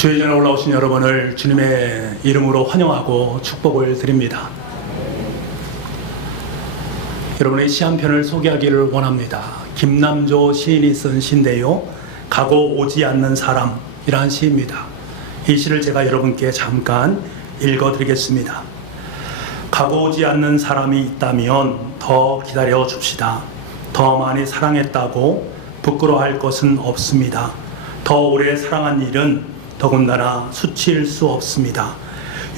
주의 전에 올라오신 여러분을 주님의 이름으로 환영하고 축복을 드립니다. 여러분의 시 한 편을 소개하기를 원합니다. 김남조 시인이 쓴 시인데요, 가고 오지 않는 사람이라는 시입니다. 이 시를 제가 여러분께 잠깐 읽어드리겠습니다. 가고 오지 않는 사람이 있다면 더 기다려 줍시다. 더 많이 사랑했다고 부끄러워할 것은 없습니다. 더 오래 사랑한 일은 더군다나 수치일 수 없습니다.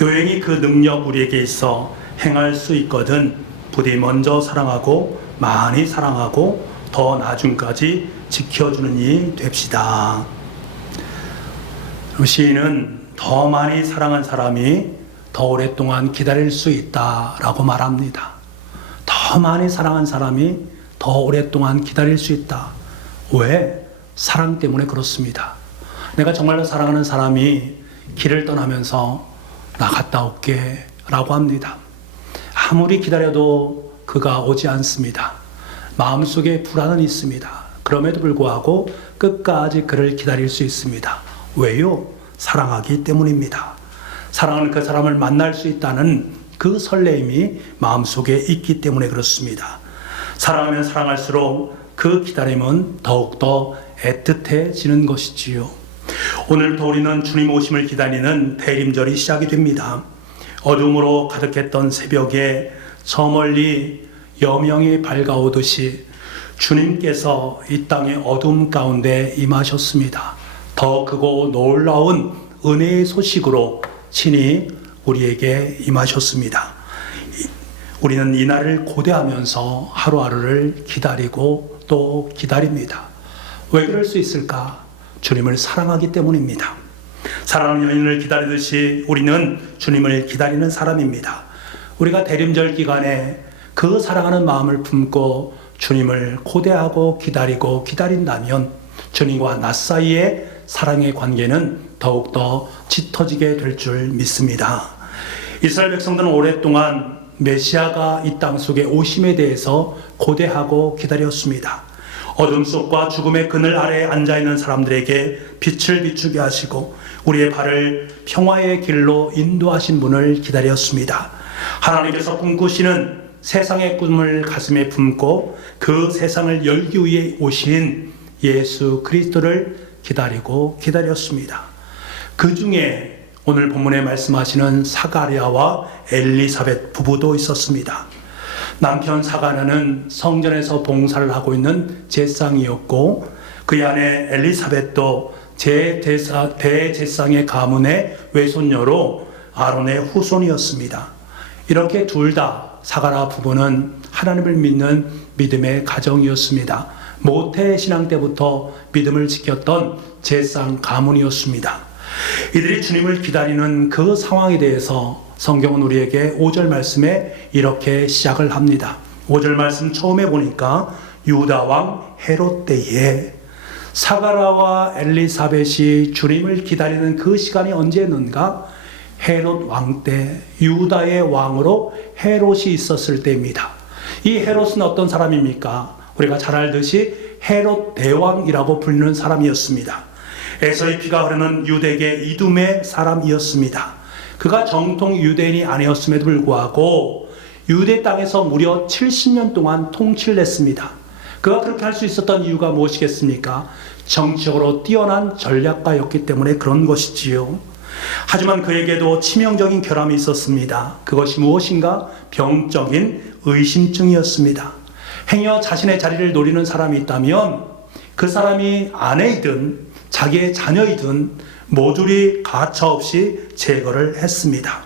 요행이 그 능력 우리에게 있어 행할 수 있거든 부디 먼저 사랑하고 많이 사랑하고 더 나중까지 지켜주는 이 됩시다. 시인은 더 많이 사랑한 사람이 더 오랫동안 기다릴 수 있다라고 말합니다. 더 많이 사랑한 사람이 더 오랫동안 기다릴 수 있다. 왜? 사랑 때문에 그렇습니다. 내가 정말로 사랑하는 사람이 길을 떠나면서 나 갔다 올게 라고 합니다. 아무리 기다려도 그가 오지 않습니다. 마음속에 불안은 있습니다. 그럼에도 불구하고 끝까지 그를 기다릴 수 있습니다. 왜요? 사랑하기 때문입니다. 사랑하는 그 사람을 만날 수 있다는 그 설레임이 마음속에 있기 때문에 그렇습니다. 사랑하면 사랑할수록 그 기다림은 더욱더 애틋해지는 것이지요. 오늘부터 우리는 주님 오심을 기다리는 대림절이 시작이 됩니다. 어둠으로 가득했던 새벽에 저 멀리 여명이 밝아오듯이 주님께서 이 땅의 어둠 가운데 임하셨습니다. 더 크고 놀라운 은혜의 소식으로 친히 우리에게 임하셨습니다. 우리는 이 날을 고대하면서 하루하루를 기다리고 또 기다립니다. 왜 그럴 수 있을까? 주님을 사랑하기 때문입니다. 사랑하는 여인을 기다리듯이 우리는 주님을 기다리는 사람입니다. 우리가 대림절 기간에 그 사랑하는 마음을 품고 주님을 고대하고 기다리고 기다린다면 주님과 나 사이의 사랑의 관계는 더욱더 짙어지게 될 줄 믿습니다. 이스라엘 백성들은 오랫동안 메시아가 이 땅 속에 오심에 대해서 고대하고 기다렸습니다. 어둠 속과 죽음의 그늘 아래에 앉아있는 사람들에게 빛을 비추게 하시고 우리의 발을 평화의 길로 인도하신 분을 기다렸습니다. 하나님께서 꿈꾸시는 세상의 꿈을 가슴에 품고 그 세상을 열기 위해 오신 예수 그리스도를 기다리고 기다렸습니다. 그 중에 오늘 본문에 말씀하시는 사가랴와 엘리사벳 부부도 있었습니다. 남편 사가랴는 성전에서 봉사를 하고 있는 제사장이었고 그 안에 엘리사벳도 대제사장의 가문의 외손녀로 아론의 후손이었습니다. 이렇게 둘 다 사가랴 부부는 하나님을 믿는 믿음의 가정이었습니다. 모태 신앙 때부터 믿음을 지켰던 제사장 가문이었습니다. 이들이 주님을 기다리는 그 상황에 대해서 성경은 우리에게 5절 말씀에 이렇게 시작을 합니다. 5절 말씀 처음에 보니까 유다 왕 헤롯 때에 사가랴와 엘리사벳이 주님을 기다리는 그 시간이 언제였는가? 헤롯 왕 때, 유다의 왕으로 헤롯이 있었을 때입니다. 이 헤롯은 어떤 사람입니까? 우리가 잘 알듯이 헤롯 대왕이라고 불리는 사람이었습니다. 에서의 피가 흐르는 유대계 이둠의 사람이었습니다. 그가 정통 유대인이 아니었음에도 불구하고 유대 땅에서 무려 70년 동안 통치를 했습니다. 그가 그렇게 할 수 있었던 이유가 무엇이겠습니까? 정치적으로 뛰어난 전략가였기 때문에 그런 것이지요. 하지만 그에게도 치명적인 결함이 있었습니다. 그것이 무엇인가? 병적인 의심증이었습니다. 행여 자신의 자리를 노리는 사람이 있다면 그 사람이 아내이든 자기의 자녀이든 모조리 가차없이 제거를 했습니다.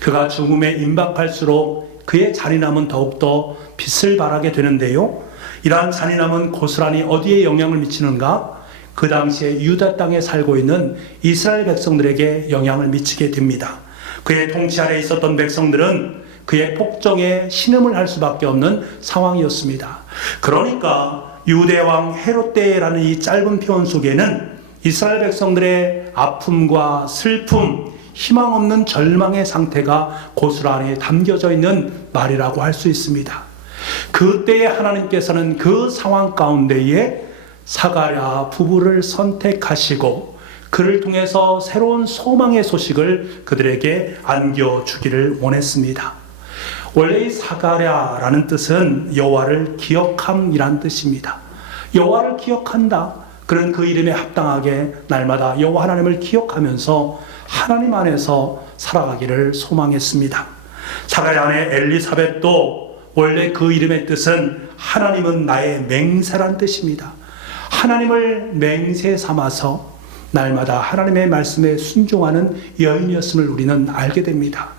그가 죽음에 임박할수록 그의 잔인함은 더욱더 빛을 발하게 되는데요. 이러한 잔인함은 고스란히 어디에 영향을 미치는가? 그 당시에 유다 땅에 살고 있는 이스라엘 백성들에게 영향을 미치게 됩니다. 그의 통치 아래 있었던 백성들은 그의 폭정에 신음을 할 수밖에 없는 상황이었습니다. 그러니까 유대왕 헤롯 때라는 이 짧은 표현 속에는 이스라엘 백성들의 아픔과 슬픔, 희망 없는 절망의 상태가 고스란히 담겨져 있는 말이라고 할 수 있습니다. 그때에 하나님께서는 그 상황 가운데에 사가랴 부부를 선택하시고 그를 통해서 새로운 소망의 소식을 그들에게 안겨주기를 원했습니다. 원래 이 사가랴라는 뜻은 여호와를 기억함이란 뜻입니다. 여호와를 기억한다. 그런 그 이름에 합당하게 날마다 여호와 하나님을 기억하면서 하나님 안에서 살아가기를 소망했습니다. 사가랴 아내 엘리사벳도 원래 그 이름의 뜻은 하나님은 나의 맹세란 뜻입니다. 하나님을 맹세 삼아서 날마다 하나님의 말씀에 순종하는 여인이었음을 우리는 알게 됩니다.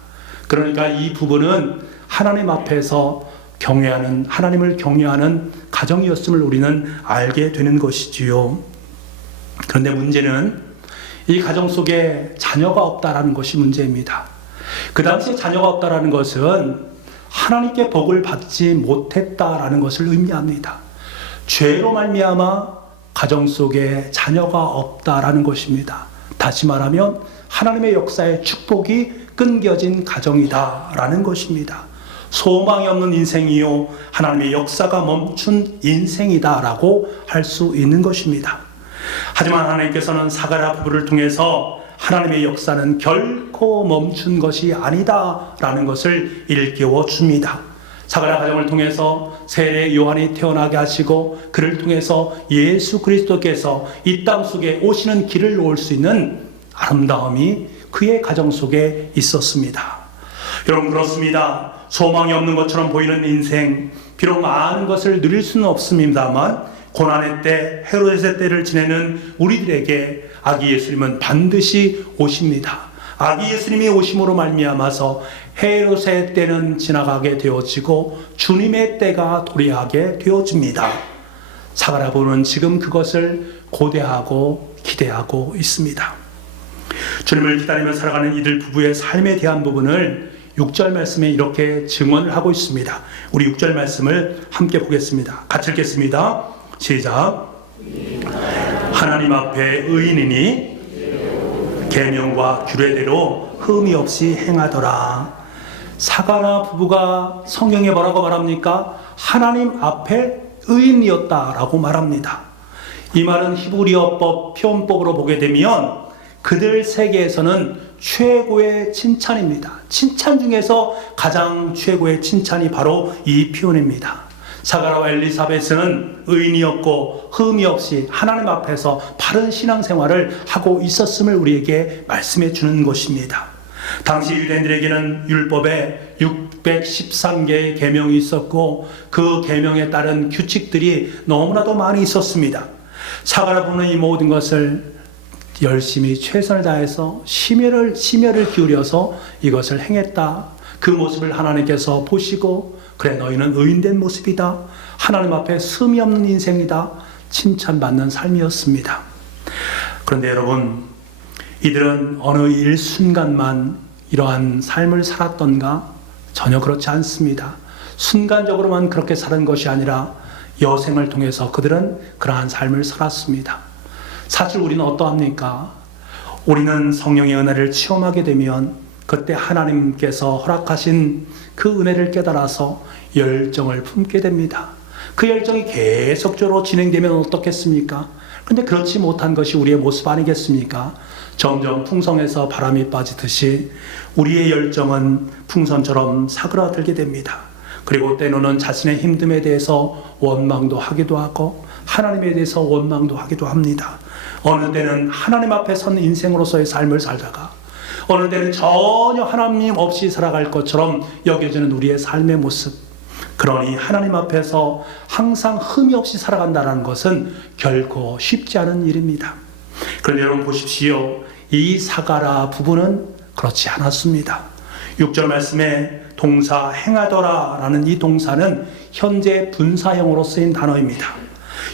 그러니까 이 부부는 하나님 앞에서 경외하는, 하나님을 경외하는 가정이었음을 우리는 알게 되는 것이지요. 그런데 문제는 이 가정 속에 자녀가 없다라는 것이 문제입니다. 그 당시에 자녀가 없다라는 것은 하나님께 복을 받지 못했다라는 것을 의미합니다. 죄로 말미암아 가정 속에 자녀가 없다라는 것입니다. 다시 말하면 하나님의 역사의 축복이 끊겨진 가정이다라는 것입니다. 소망이 없는 인생이요 하나님의 역사가 멈춘 인생이다라고 할 수 있는 것입니다. 하지만 하나님께서는 사가랴 부부를 통해서 하나님의 역사는 결코 멈춘 것이 아니다라는 것을 일깨워 줍니다. 사가랴 가정을 통해서 세례 요한이 태어나게 하시고 그를 통해서 예수 그리스도께서 이 땅 속에 오시는 길을 놓을 수 있는 아름다움이 그의 가정 속에 있었습니다. 여러분, 그렇습니다. 소망이 없는 것처럼 보이는 인생, 비록 많은 것을 누릴 수는 없습니다만 고난의 때, 헤롯의 때를 지내는 우리들에게 아기 예수님은 반드시 오십니다. 아기 예수님이 오심으로 말미암아서 헤롯의 때는 지나가게 되어지고 주님의 때가 도래하게 되어집니다. 사가랴 부부는 지금 그것을 고대하고 기대하고 있습니다. 주님을 기다리며 살아가는 이들 부부의 삶에 대한 부분을 6절 말씀에 이렇게 증언을 하고 있습니다. 우리 6절 말씀을 함께 보겠습니다. 같이 읽겠습니다. 시작. 하나님 앞에 의인이니 계명과 규례대로 흠이 없이 행하더라. 사가랴 부부가 성경에 뭐라고 말합니까? 하나님 앞에 의인이었다라고 말합니다. 이 말은 히브리어법 표현법으로 보게 되면 그들 세계에서는 최고의 칭찬입니다. 칭찬 중에서 가장 최고의 칭찬이 바로 이 표현입니다. 사가랴와 엘리사벳은 의인이었고 흠이 없이 하나님 앞에서 바른 신앙생활을 하고 있었음을 우리에게 말씀해 주는 것입니다. 당시 유대인들에게는 율법에 613개의 계명이 있었고 그 계명에 따른 규칙들이 너무나도 많이 있었습니다. 사가랴 부부는 이 모든 것을 열심히 최선을 다해서 심혈을 기울여서 이것을 행했다. 그 모습을 하나님께서 보시고 그래 너희는 의인된 모습이다. 하나님 앞에 흠이 없는 인생이다. 칭찬받는 삶이었습니다. 그런데 여러분, 이들은 어느 일순간만 이러한 삶을 살았던가? 전혀 그렇지 않습니다. 순간적으로만 그렇게 사는 것이 아니라 여생을 통해서 그들은 그러한 삶을 살았습니다. 사실 우리는 어떠합니까? 우리는 성령의 은혜를 체험하게 되면 그때 하나님께서 허락하신 그 은혜를 깨달아서 열정을 품게 됩니다. 그 열정이 계속적으로 진행되면 어떻겠습니까? 그런데 그렇지 못한 것이 우리의 모습 아니겠습니까? 점점 풍성해서 바람이 빠지듯이 우리의 열정은 풍선처럼 사그라들게 됩니다. 그리고 때로는 자신의 힘듦에 대해서 원망도 하기도 하고 하나님에 대해서 원망도 하기도 합니다. 어느 때는 하나님 앞에 선 인생으로서의 삶을 살다가 어느 때는 전혀 하나님 없이 살아갈 것처럼 여겨지는 우리의 삶의 모습. 그러니 하나님 앞에서 항상 흠이 없이 살아간다는 것은 결코 쉽지 않은 일입니다. 그런데 여러분 보십시오. 이 사가랴 부부는 그렇지 않았습니다. 6절 말씀에 동사 행하더라 라는 이 동사는 현재 분사형으로 쓰인 단어입니다.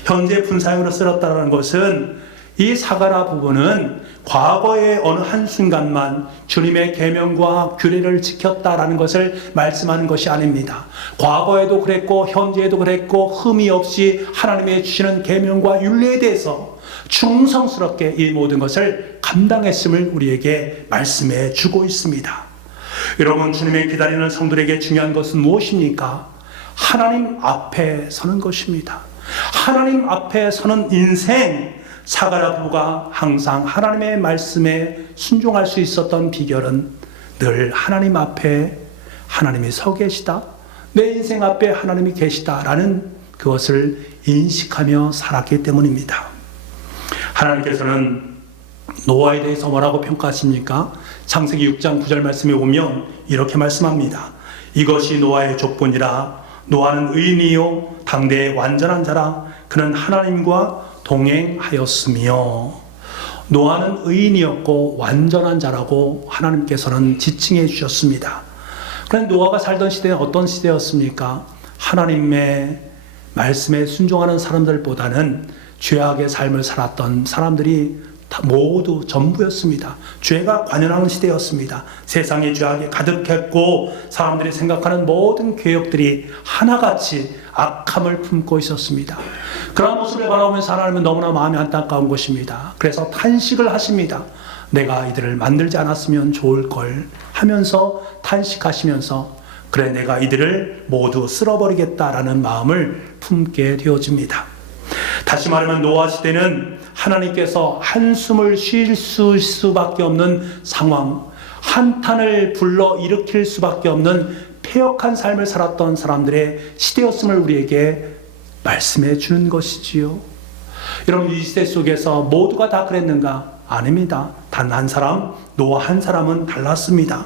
현재 분사형으로 쓰였다는 것은 이 사가랴 부부는 과거의 어느 한순간만 주님의 계명과 규례를 지켰다라는 것을 말씀하는 것이 아닙니다. 과거에도 그랬고 현재에도 그랬고 흠이 없이 하나님의 주시는 계명과 율례에 대해서 충성스럽게 이 모든 것을 감당했음을 우리에게 말씀해 주고 있습니다. 여러분, 주님의 기다리는 성도들에게 중요한 것은 무엇입니까? 하나님 앞에 서는 것입니다. 하나님 앞에 서는 인생, 사가랴 부부가 항상 하나님의 말씀에 순종할 수 있었던 비결은 늘 하나님 앞에 하나님이 서 계시다, 내 인생 앞에 하나님이 계시다라는 그것을 인식하며 살았기 때문입니다. 하나님께서는 노아에 대해서 뭐라고 평가하십니까? 창세기 6장 9절 말씀에 보면 이렇게 말씀합니다. 이것이 노아의 족본이라. 노아는 의인이요 당대의 완전한 자라. 그는 하나님과 동행하였으며. 노아는 의인이었고 완전한 자라고 하나님께서는 지칭해 주셨습니다. 그런데 노아가 살던 시대는 어떤 시대였습니까? 하나님의 말씀에 순종하는 사람들보다는 죄악의 삶을 살았던 사람들이 다 모두 전부였습니다. 죄가 관연하는 시대였습니다. 세상에 죄악이 가득했고 사람들이 생각하는 모든 계획들이 하나같이 악함을 품고 있었습니다. 그런 모습을 바라보면서 하나님은 너무나 마음이 안타까운 것입니다. 그래서 탄식을 하십니다. 내가 이들을 만들지 않았으면 좋을 걸 하면서 탄식하시면서 그래 내가 이들을 모두 쓸어버리겠다라는 마음을 품게 되어집니다. 다시 말하면 노아 시대는 하나님께서 한숨을 쉴 수밖에 없는 상황, 한탄을 불러일으킬 수밖에 없는 패역한 삶을 살았던 사람들의 시대였음을 우리에게 말씀해 주는 것이지요. 여러분, 이 시대 속에서 모두가 다 그랬는가? 아닙니다. 단 한 사람, 노아 한 사람은 달랐습니다.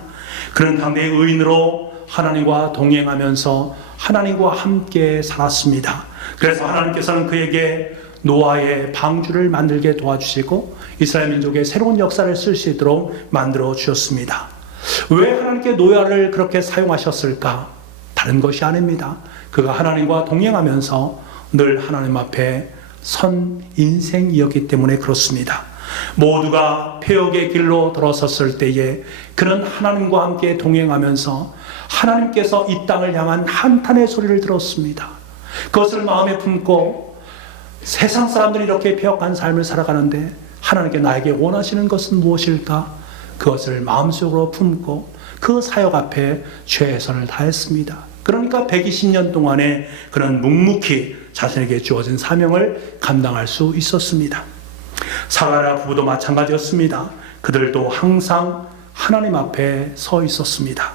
그는 당대의 의인으로 하나님과 동행하면서 하나님과 함께 살았습니다. 그래서 하나님께서는 그에게 노아의 방주를 만들게 도와주시고 이스라엘 민족의 새로운 역사를 쓸 수 있도록 만들어 주셨습니다. 왜 하나님께 노아를 그렇게 사용하셨을까? 다른 것이 아닙니다. 그가 하나님과 동행하면서 늘 하나님 앞에 선 인생이었기 때문에 그렇습니다. 모두가 폐역의 길로 들어섰을 때에 그는 하나님과 함께 동행하면서 하나님께서 이 땅을 향한 한탄의 소리를 들었습니다. 그것을 마음에 품고 세상 사람들이 이렇게 폐역한 삶을 살아가는데 하나님께 나에게 원하시는 것은 무엇일까? 그것을 마음속으로 품고 그 사역 앞에 최선을 다했습니다. 그러니까 120년 동안에 그는 묵묵히 자신에게 주어진 사명을 감당할 수 있었습니다. 사가랴 부부도 마찬가지였습니다. 그들도 항상 하나님 앞에 서 있었습니다.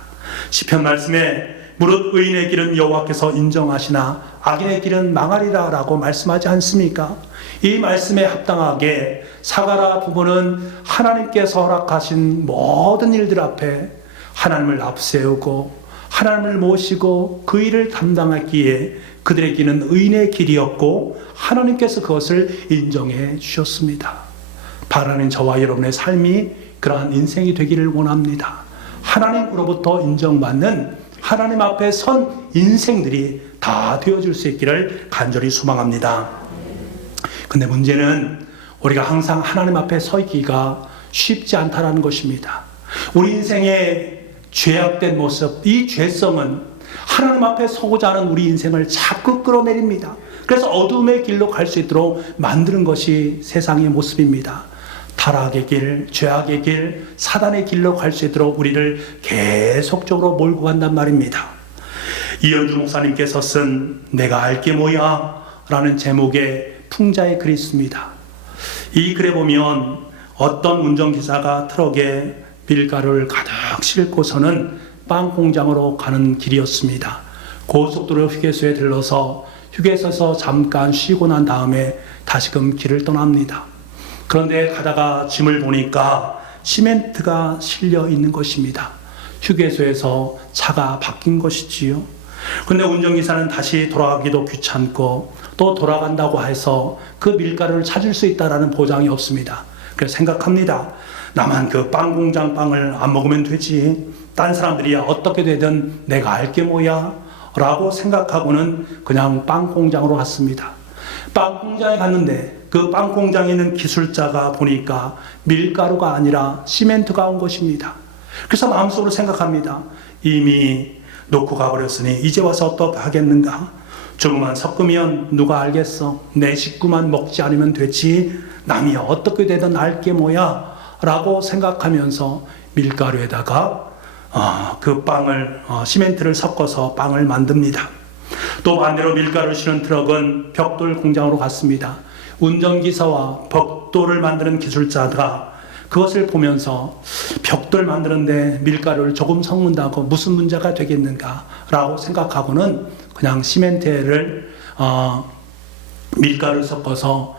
시편 말씀에 무릇 의인의 길은 여호와께서 인정하시나 악인의 길은 망하리라 라고 말씀하지 않습니까? 이 말씀에 합당하게 사가랴 부부는 하나님께서 허락하신 모든 일들 앞에 하나님을 앞세우고 하나님을 모시고 그 일을 담당했기에 그들의 길은 의인의 길이었고 하나님께서 그것을 인정해 주셨습니다. 바라는 저와 여러분의 삶이 그러한 인생이 되기를 원합니다. 하나님으로부터 인정받는 하나님 앞에 선 인생들이 다 되어줄 수 있기를 간절히 소망합니다. 근데 문제는 우리가 항상 하나님 앞에 서 있기가 쉽지 않다는 것입니다. 우리 인생의 죄악된 모습, 이 죄성은 하나님 앞에 서고자 하는 우리 인생을 자꾸 끌어내립니다. 그래서 어둠의 길로 갈 수 있도록 만드는 것이 세상의 모습입니다. 타락의 길, 죄악의 길, 사단의 길로 갈 수 있도록 우리를 계속적으로 몰고 간단 말입니다. 이현주 목사님께서 쓴 내가 알게 뭐야? 라는 제목의 풍자의 글이 있습니다. 이 글에 보면 어떤 운전기사가 트럭에 밀가루를 가득 싣고서는 빵 공장으로 가는 길이었습니다. 고속도로 휴게소에 들러서 휴게소에서 잠깐 쉬고 난 다음에 다시금 길을 떠납니다. 그런데 가다가 짐을 보니까 시멘트가 실려 있는 것입니다. 휴게소에서 차가 바뀐 것이지요. 그런데 운전기사는 다시 돌아가기도 귀찮고 또 돌아간다고 해서 그 밀가루를 찾을 수 있다는 보장이 없습니다. 그래서 생각합니다. 나만 그 빵 공장 빵을 안 먹으면 되지. 딴 사람들이야 어떻게 되든 내가 알게 뭐야? 라고 생각하고는 그냥 빵 공장으로 갔습니다. 빵 공장에 갔는데 그 빵 공장에 있는 기술자가 보니까 밀가루가 아니라 시멘트가 온 것입니다. 그래서 마음속으로 생각합니다. 이미 놓고 가버렸으니 이제 와서 어떻게 하겠는가? 조금만 섞으면 누가 알겠어? 내 식구만 먹지 않으면 되지. 남이 어떻게 되든 알게 뭐야? 라고 생각하면서 밀가루에다가 그 빵을 시멘트를 섞어서 빵을 만듭니다. 또 반대로 밀가루를 실은 트럭은 벽돌 공장으로 갔습니다. 운전기사와 벽돌을 만드는 기술자가 그것을 보면서 벽돌 만드는데 밀가루를 조금 섞는다고 무슨 문제가 되겠는가 라고 생각하고는 그냥 시멘트를 밀가루를 섞어서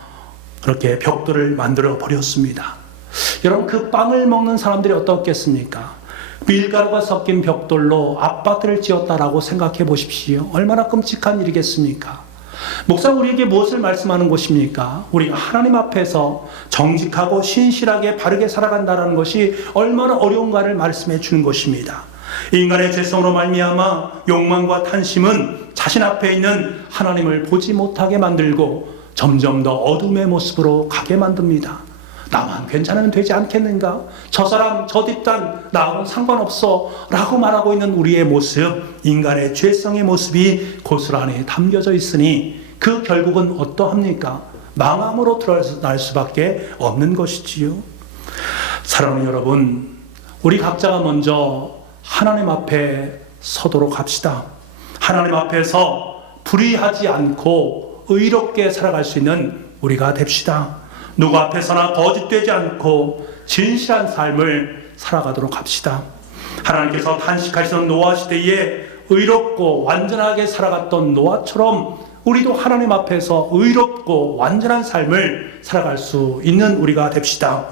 그렇게 벽돌을 만들어 버렸습니다. 여러분, 그 빵을 먹는 사람들이 어떻겠습니까? 밀가루가 섞인 벽돌로 아파트를 지었다라고 생각해 보십시오. 얼마나 끔찍한 일이겠습니까? 목사는 우리에게 무엇을 말씀하는 것입니까? 우리가 하나님 앞에서 정직하고 신실하게 바르게 살아간다는 것이 얼마나 어려운가를 말씀해 주는 것입니다. 인간의 죄성으로 말미암아 욕망과 탐심은 자신 앞에 있는 하나님을 보지 못하게 만들고 점점 더 어둠의 모습으로 가게 만듭니다. 나만 괜찮으면 되지 않겠는가? 저 사람, 저 뒷단, 나하고는 상관없어 라고 말하고 있는 우리의 모습, 인간의 죄성의 모습이 고스란히 담겨져 있으니 그 결국은 어떠합니까? 망함으로 드러날 수밖에 없는 것이지요. 사랑하는 여러분, 우리 각자가 먼저 하나님 앞에 서도록 합시다. 하나님 앞에서 불의하지 않고 의롭게 살아갈 수 있는 우리가 됩시다. 누구 앞에서나 거짓되지 않고 진실한 삶을 살아가도록 합시다. 하나님께서 탄식하시던 노아 시대에 의롭고 완전하게 살아갔던 노아처럼 우리도 하나님 앞에서 의롭고 완전한 삶을 살아갈 수 있는 우리가 됩시다.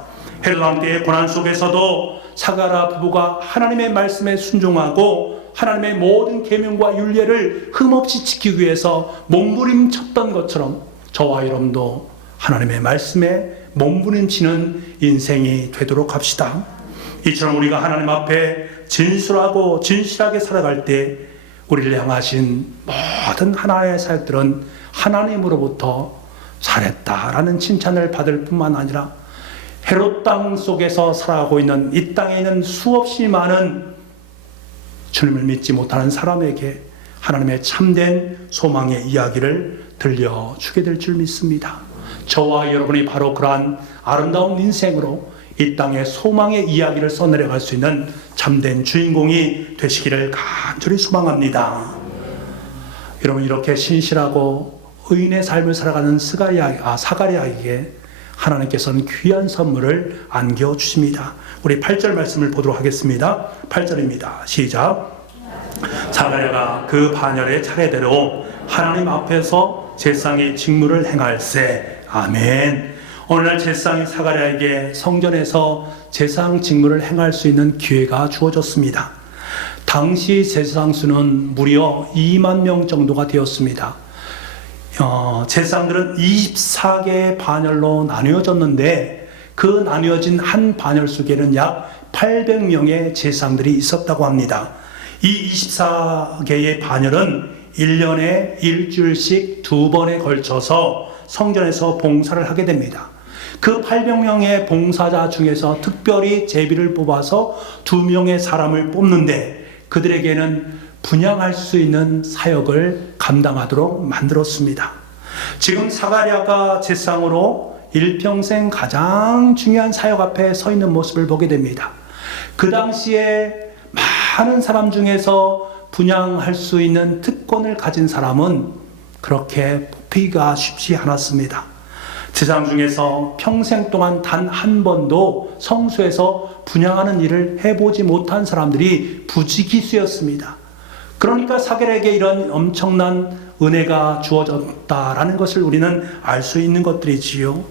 헤롯 왕 때의 고난 속에서도 사가랴 부부가 하나님의 말씀에 순종하고 하나님의 모든 계명과 율례를 흠없이 지키기 위해서 몸부림쳤던 것처럼 저와 여러분도 하나님의 말씀에 몸부림치는 인생이 되도록 합시다. 이처럼 우리가 하나님 앞에 진실하고 진실하게 살아갈 때 우리를 향하신 모든 하나님의 사역들은 하나님으로부터 잘했다라는 칭찬을 받을 뿐만 아니라 헤롯 땅 속에서 살아가고 있는 이 땅에 있는 수없이 많은 주님을 믿지 못하는 사람에게 하나님의 참된 소망의 이야기를 들려주게 될 줄 믿습니다. 저와 여러분이 바로 그러한 아름다운 인생으로 이 땅의 소망의 이야기를 써내려갈 수 있는 참된 주인공이 되시기를 간절히 소망합니다. 여러분, 이렇게 신실하고 의인의 삶을 살아가는 사가랴에게 하나님께서는 귀한 선물을 안겨주십니다. 우리 8절 말씀을 보도록 하겠습니다. 8절입니다. 시작. 사가랴가 그 반열의 차례대로 하나님 앞에서 제사장의 직무를 행할세. 아멘. 오늘날 제사장인 사가랴에게 성전에서 제사장 직무를 행할 수 있는 기회가 주어졌습니다. 당시 제사장 수는 무려 2만 명 정도가 되었습니다. 제사장들은 24개의 반열로 나뉘어졌는데 그 나뉘어진 한 반열 속에는 약 800명의 제사장들이 있었다고 합니다. 이 24개의 반열은 1년에 일주일씩 2번에 걸쳐서 성전에서 봉사를 하게 됩니다. 그 800명의 봉사자 중에서 특별히 제비를 뽑아서 2명의 사람을 뽑는데 그들에게는 분양할 수 있는 사역을 감당하도록 만들었습니다. 지금 사가랴가 제사장으로 일평생 가장 중요한 사역 앞에 서 있는 모습을 보게 됩니다. 그 당시에 많은 사람 중에서 분양할 수 있는 특권을 가진 사람은 그렇게 뽑히기가 쉽지 않았습니다. 제사장 중에서 평생 동안 단 한 번도 성소에서 분양하는 일을 해보지 못한 사람들이 부지기수였습니다. 그러니까 사가랴에게 이런 엄청난 은혜가 주어졌다라는 것을 우리는 알 수 있는 것들이지요.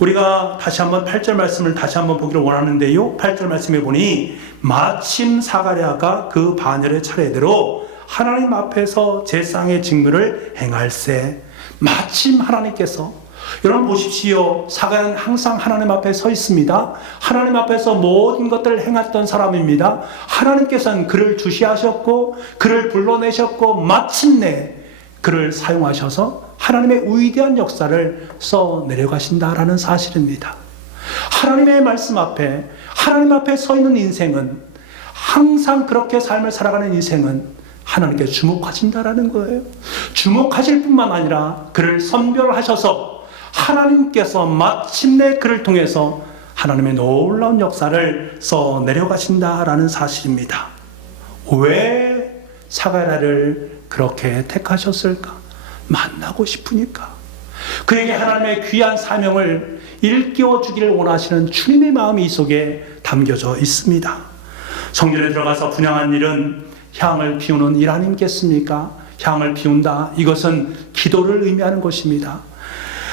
우리가 다시 한번 8절 말씀을 다시 한번 보기를 원하는데요. 8절 말씀에 보니 마침 사가랴가 그 반열의 차례대로 하나님 앞에서 제사장의 직무를 행할세. 마침 하나님께서, 여러분 보십시오. 사가랴는 항상 하나님 앞에 서 있습니다. 하나님 앞에서 모든 것들을 행했던 사람입니다. 하나님께서는 그를 주시하셨고 그를 불러내셨고 마침내 그를 사용하셔서 하나님의 위대한 역사를 써내려가신다라는 사실입니다. 하나님의 말씀 앞에, 하나님 앞에 서 있는 인생은, 항상 그렇게 삶을 살아가는 인생은 하나님께 주목하신다라는 거예요. 주목하실 뿐만 아니라 그를 선별하셔서 하나님께서 마침내 그를 통해서 하나님의 놀라운 역사를 써내려가신다라는 사실입니다. 왜 사가랴를 그렇게 택하셨을까? 만나고 싶으니까. 그에게 하나님의 귀한 사명을 일깨워 주기를 원하시는 주님의 마음이 이 속에 담겨져 있습니다. 성전에 들어가서 분향한 일은 향을 피우는 일 아니겠습니까? 향을 피운다. 이것은 기도를 의미하는 것입니다.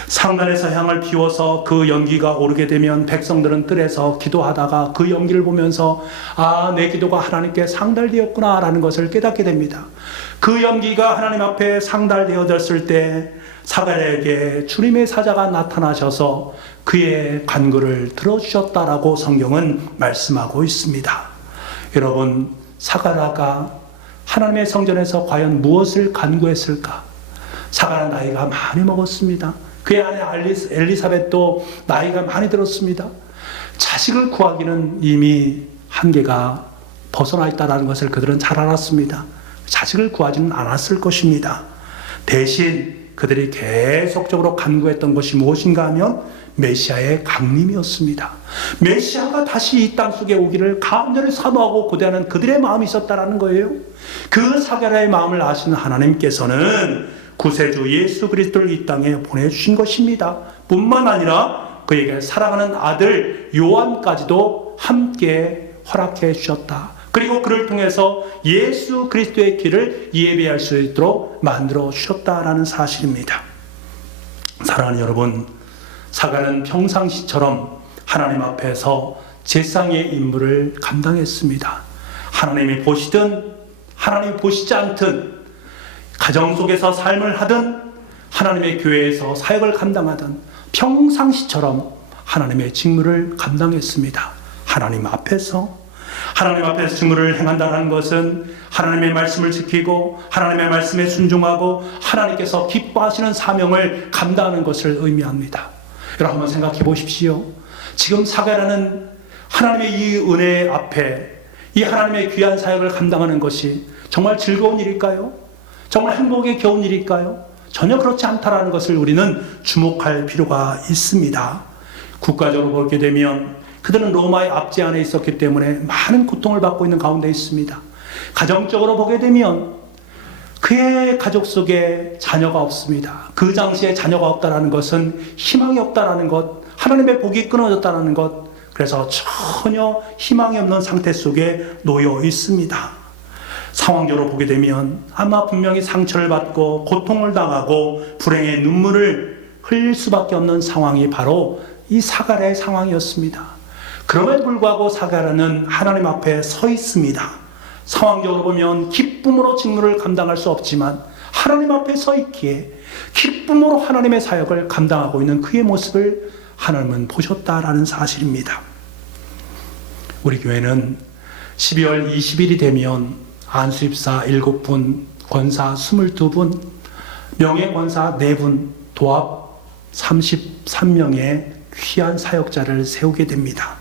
상단에서 향을 피워서 그 연기가 오르게 되면 백성들은 뜰에서 기도하다가 그 연기를 보면서 내 기도가 하나님께 상달되었구나 라는 것을 깨닫게 됩니다. 그 연기가 하나님 앞에 상달되어졌을 때 사가랴에게 주님의 사자가 나타나셔서 그의 간구를 들어주셨다라고 성경은 말씀하고 있습니다. 여러분, 사가랴가 하나님의 성전에서 과연 무엇을 간구했을까? 사가랴 나이가 많이 먹었습니다. 그의 아내 엘리사벳도 나이가 많이 들었습니다. 자식을 구하기는 이미 한계가 벗어나 있다는 것을 그들은 잘 알았습니다. 자식을 구하지는 않았을 것입니다. 대신 그들이 계속적으로 간구했던 것이 무엇인가 하면 메시아의 강림이었습니다. 메시아가 다시 이 땅 속에 오기를 간절히 사모하고 고대하는 그들의 마음이 있었다는 거예요. 그 사가랴의 마음을 아시는 하나님께서는 구세주 예수 그리스도를 이 땅에 보내주신 것입니다. 뿐만 아니라 그에게 사랑하는 아들 요한까지도 함께 허락해 주셨다. 그리고 그를 통해서 예수 그리스도의 길을 예배할 수 있도록 만들어 주셨다라는 사실입니다. 사랑하는 여러분, 사가랴는 평상시처럼 하나님 앞에서 제사장의 임무를 감당했습니다. 하나님이 보시든 하나님이 보시지 않든 가정 속에서 삶을 하든 하나님의 교회에서 사역을 감당하든 평상시처럼 하나님의 직무를 감당했습니다. 하나님 앞에서 직무를 행한다는 것은 하나님의 말씀을 지키고 하나님의 말씀에 순종하고 하나님께서 기뻐하시는 사명을 감당하는 것을 의미합니다. 여러분 한번 생각해 보십시오. 지금 사가랴는 하나님의 이 은혜 앞에 이 하나님의 귀한 사역을 감당하는 것이 정말 즐거운 일일까요? 정말 행복에 겨운 일일까요? 전혀 그렇지 않다라는 것을 우리는 주목할 필요가 있습니다. 국가적으로 보게 되면 그들은 로마의 압제 안에 있었기 때문에 많은 고통을 받고 있는 가운데 있습니다. 가정적으로 보게 되면 그의 가족 속에 자녀가 없습니다. 그 당시에 자녀가 없다는 것은 희망이 없다는 것, 하나님의 복이 끊어졌다는 것, 그래서 전혀 희망이 없는 상태 속에 놓여 있습니다. 상황적으로 보게 되면 아마 분명히 상처를 받고 고통을 당하고 불행의 눈물을 흘릴 수밖에 없는 상황이 바로 이 사가랴의 상황이었습니다. 그럼에도 불구하고 사가랴는 하나님 앞에 서 있습니다. 상황적으로 보면 기쁨으로 직무를 감당할 수 없지만 하나님 앞에 서 있기에 기쁨으로 하나님의 사역을 감당하고 있는 그의 모습을 하나님은 보셨다라는 사실입니다. 우리 교회는 12월 20일이 되면 안수입사 7분, 권사 22분, 명예권사 4분, 도합 33명의 귀한 사역자를 세우게 됩니다.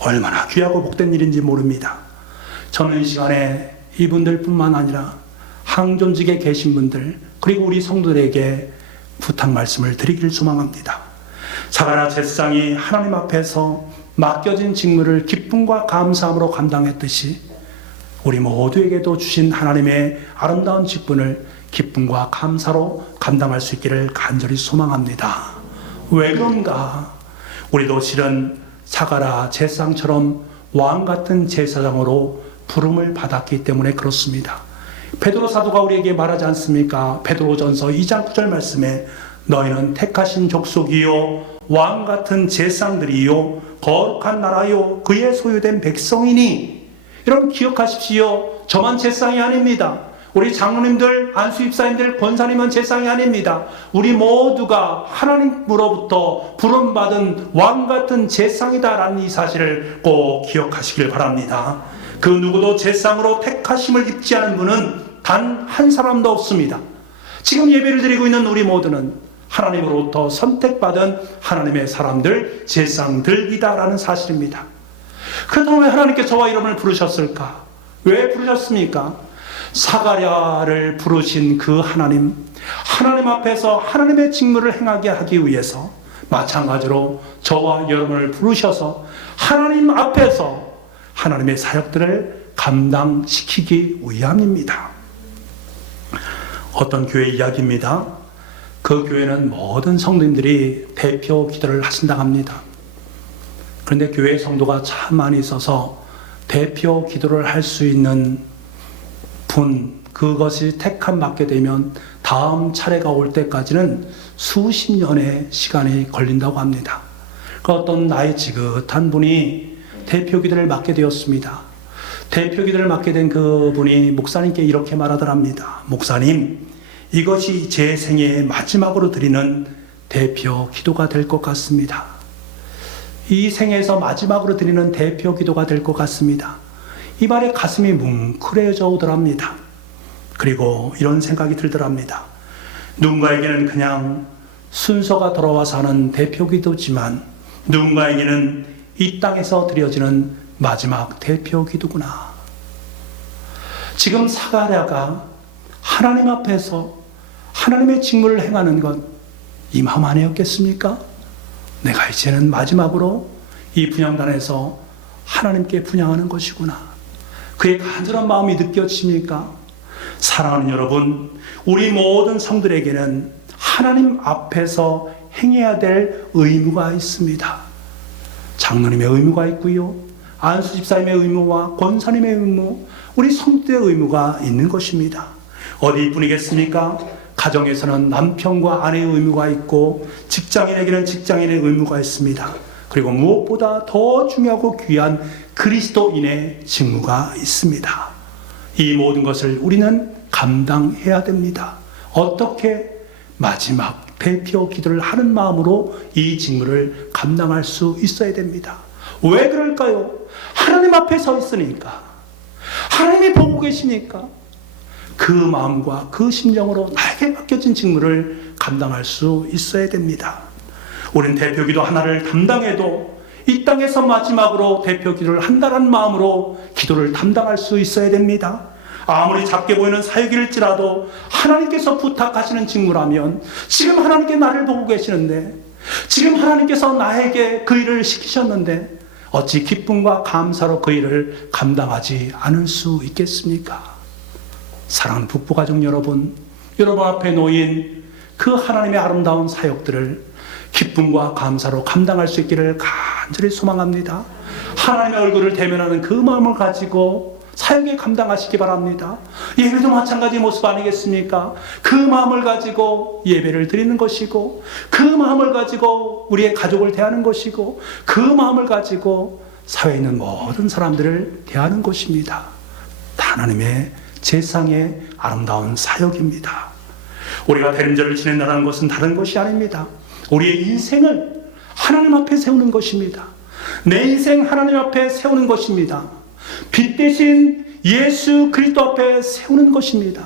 얼마나 귀하고 복된 일인지 모릅니다. 저는 이 시간에 이분들 뿐만 아니라 항존직에 계신 분들 그리고 우리 성도들에게 부탁 말씀을 드리기를 소망합니다. 사가랴 제사장이 하나님 앞에서 맡겨진 직무를 기쁨과 감사함으로 감당했듯이 우리 모두에게도 주신 하나님의 아름다운 직분을 기쁨과 감사로 감당할 수 있기를 간절히 소망합니다. 왜 그런가? 우리도 실은 사가랴 제사장처럼 왕같은 제사장으로 부름을 받았기 때문에 그렇습니다. 베드로 사도가 우리에게 말하지 않습니까? 베드로전서 2장 9절 말씀에 너희는 택하신 족속이요 왕같은 제사장들이요 거룩한 나라요 그의 소유된 백성이니. 여러분 기억하십시오. 저만 제사장이 아닙니다. 우리 장로님들, 안수입사님들, 권사님은 제사장이 아닙니다. 우리 모두가 하나님으로부터 부름받은 왕같은 제사장이다라는 이 사실을 꼭 기억하시길 바랍니다. 그 누구도 제사장으로 택하심을 입지 않은 분은 단 한 사람도 없습니다. 지금 예배를 드리고 있는 우리 모두는 하나님으로부터 선택받은 하나님의 사람들, 제사장들이다라는 사실입니다. 그렇다면 왜 하나님께서 저와 여러분을 부르셨을까? 왜 부르셨습니까? 사가랴를 부르신 그 하나님 앞에서 하나님의 직무를 행하게 하기 위해서 마찬가지로 저와 여러분을 부르셔서 하나님 앞에서 하나님의 사역들을 감당시키기 위함입니다. 어떤 교회 이야기입니다. 그 교회는 모든 성도님들이 대표 기도를 하신다고 합니다. 그런데 교회 성도가 참 많이 있어서 대표 기도를 할 수 있는 분, 그것이 택함 받게 되면 다음 차례가 올 때까지는 수십 년의 시간이 걸린다고 합니다. 그 어떤 나이 지긋한 분이 대표 기도를 맡게 되었습니다. 대표 기도를 맡게 된 그분이 목사님께 이렇게 말하더랍니다. 목사님, 이것이 제 생애 마지막으로 드리는 대표 기도가 될 것 같습니다. 이 생에서 마지막으로 드리는 대표 기도가 될 것 같습니다. 이 말에 가슴이 뭉클해져 오더랍니다. 그리고 이런 생각이 들더랍니다. 누군가에게는 그냥 순서가 돌아와서 하는 대표 기도지만 누군가에게는 이 땅에서 드려지는 마지막 대표 기도구나. 지금 사가랴가 하나님 앞에서 하나님의 직무를 행하는 것 이 마음 아니었겠습니까? 내가 이제는 마지막으로 이 분향단에서 하나님께 분향하는 것이구나. 그의 간절한 마음이 느껴집니까? 사랑하는 여러분, 우리 모든 성들에게는 하나님 앞에서 행해야 될 의무가 있습니다. 장로님의 의무가 있고요, 안수 집사님의 의무와 권사님의 의무, 우리 성도의 의무가 있는 것입니다. 어디뿐이겠습니까? 가정에서는 남편과 아내의 의무가 있고 직장인에게는 직장인의 의무가 있습니다. 그리고 무엇보다 더 중요하고 귀한 그리스도인의 직무가 있습니다. 이 모든 것을 우리는 감당해야 됩니다. 어떻게? 마지막 대표 기도를 하는 마음으로 이 직무를 감당할 수 있어야 됩니다. 왜 그럴까요? 하나님 앞에 서 있으니까, 하나님이 보고 계시니까 그 마음과 그 심정으로 나에게 맡겨진 직무를 감당할 수 있어야 됩니다. 우린 대표 기도 하나를 담당해도 이 땅에서 마지막으로 대표 기도를 한다는 마음으로 기도를 담당할 수 있어야 됩니다. 아무리 작게 보이는 사역일지라도 하나님께서 부탁하시는 직무라면, 지금 하나님께 나를 보고 계시는데, 지금 하나님께서 나에게 그 일을 시키셨는데 어찌 기쁨과 감사로 그 일을 감당하지 않을 수 있겠습니까? 사랑하는 북부가족 여러분, 여러분 앞에 놓인 그 하나님의 아름다운 사역들을 기쁨과 감사로 감당할 수 있기를 간절히 소망합니다. 하나님의 얼굴을 대면하는 그 마음을 가지고 사역에 감당하시기 바랍니다. 예배도 마찬가지 모습 아니겠습니까? 그 마음을 가지고 예배를 드리는 것이고, 그 마음을 가지고 우리의 가족을 대하는 것이고, 그 마음을 가지고 사회에 있는 모든 사람들을 대하는 것입니다. 하나님의 제상의 아름다운 사역입니다. 우리가 대림절을 지낸다는 것은 다른 것이 아닙니다. 우리의 인생을 하나님 앞에 세우는 것입니다. 내 인생 하나님 앞에 세우는 것입니다. 빛 대신 예수 그리스도 앞에 세우는 것입니다.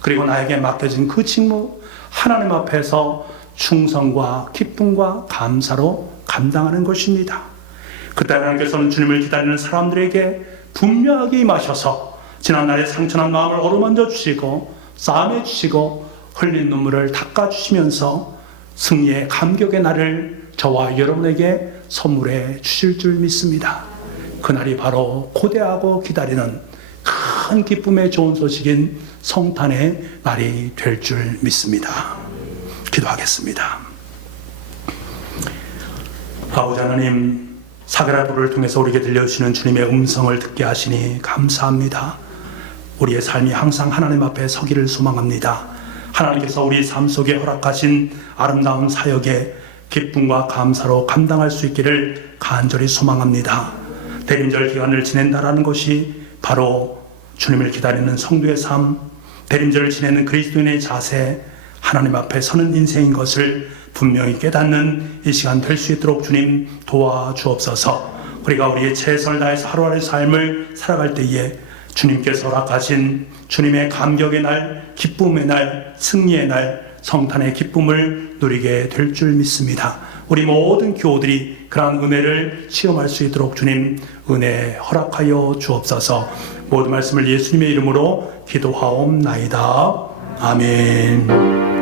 그리고 나에게 맡겨진 그 직무, 하나님 앞에서 충성과 기쁨과 감사로 감당하는 것입니다. 그때 하나님께서는 주님을 기다리는 사람들에게 분명하게 임하셔서 지난날의 상처난 마음을 어루만져 주시고 싸매 주시고 흘린 눈물을 닦아 주시면서 승리의 감격의 날을 저와 여러분에게 선물해 주실 줄 믿습니다. 그날이 바로 고대하고 기다리는 큰 기쁨의 좋은 소식인 성탄의 날이 될 줄 믿습니다. 기도하겠습니다. 아버지 하나님, 사그라불을 통해서 우리에게 들려주시는 주님의 음성을 듣게 하시니 감사합니다. 우리의 삶이 항상 하나님 앞에 서기를 소망합니다. 하나님께서 우리 삶 속에 허락하신 아름다운 사역에 기쁨과 감사로 감당할 수 있기를 간절히 소망합니다. 대림절 기간을 지낸다라는 것이 바로 주님을 기다리는 성도의 삶, 대림절을 지내는 그리스도인의 자세, 하나님 앞에 서는 인생인 것을 분명히 깨닫는 이 시간 될 수 있도록 주님 도와주옵소서. 우리가 우리의 최선을 다해서 하루하루의 삶을 살아갈 때에 주님께서 허락하신 주님의 감격의 날, 기쁨의 날, 승리의 날, 성탄의 기쁨을 누리게 될 줄 믿습니다. 우리 모든 교우들이 그러한 은혜를 체험할 수 있도록 주님 은혜 허락하여 주옵소서. 모든 말씀을 예수님의 이름으로 기도하옵나이다. 아멘.